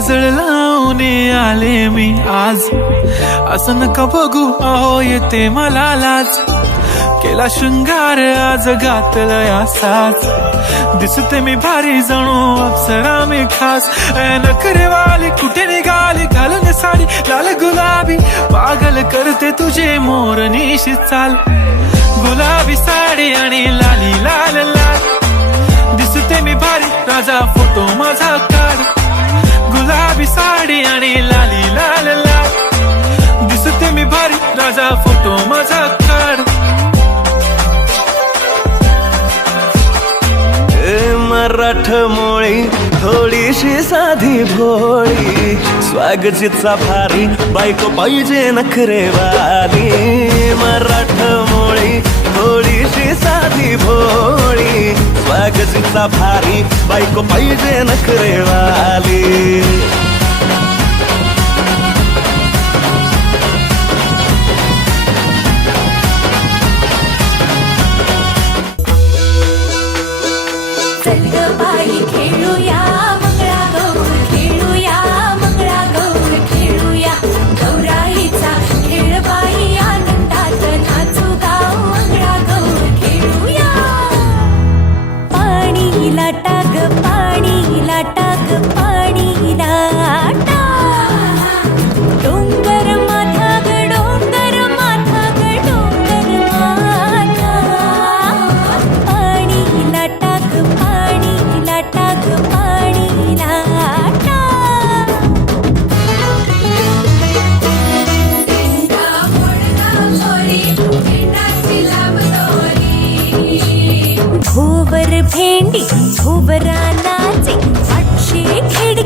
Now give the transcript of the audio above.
काजळ लावून आले मी आज, असं नका बघू अहो येते मला लाज. केला शृंगार आज घातला असाच, दिसते मी भारी जणू अप्सरा मी खास. नखरेवाली कुठे निघाली घालून साडी लाल गुलाबी, पागल करते तुझे मोरनीशी चाल. गुलाबी साडी आणि लाली लाल लाल, दिसते मी भारी राजा फोटो माझा काढ. गुलाबी साडी आणि लाली लाल लाल, दिसते मी भारी राजा फोटो माझा काढ. मराठमोळी थोडीशी साधी भोळी, स्वागतीचा भारी बायको पाहिजे नखरेवाली. मराठमोळी थोडीशी साधी भोळी, स्वागतीचा भारी बायको पाहिजे नखरेवाली. चल ग बाई खेळूया मंगळागौर, खेळूया मंगळागौर, खेळूया गौराईचा खेळ बाई, आनंदात नाचू गाव मंगळागौर खेळूया. पाणी लाटा ग पाणी लाटा ग पाणी लाटा, डोंगर माथा ग डोंगर माथा ग डोंगर माथा. पाणी लाटा ग पाणी लाटा ग पाणी लाटा. भोवर भेंडी भोवरा नाचे, आठशे खेड